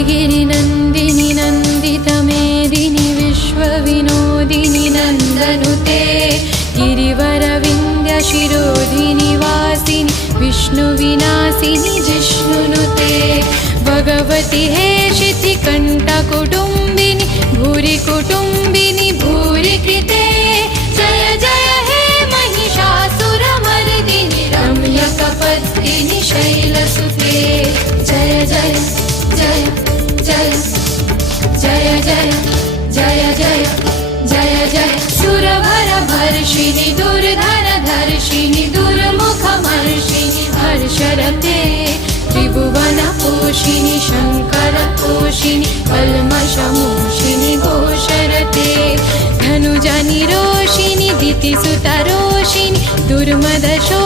गिरिगिरिनन्दिनि नन्दितमेदिनि विश्वविनोदिनि नन्दनुते गिरिवरविन्द्यशिरोधिनि वासिनि विष्णुविनाशिनि जिष्णुनुते भगवति हे शितिकण्ठकुटुम्बिनि भूरि कुटुम्बिनि भूरि कृते जय जय हे महिषासुरमर्दिनि रम्यकपत्तिनि शैलसुते जय जय जय जय जय जय जय जय जय जय सुरभरभर्षिणि दुर्धरधर्षिणि दुर्मुखमर्षिणि हर्षरते त्रिभुवनपोषिणि शङ्करतोषिणि कल्मषमोषिणि घोषरते धनुजनिरोषिणि दितिसुतरोषिणि दुर्मदशो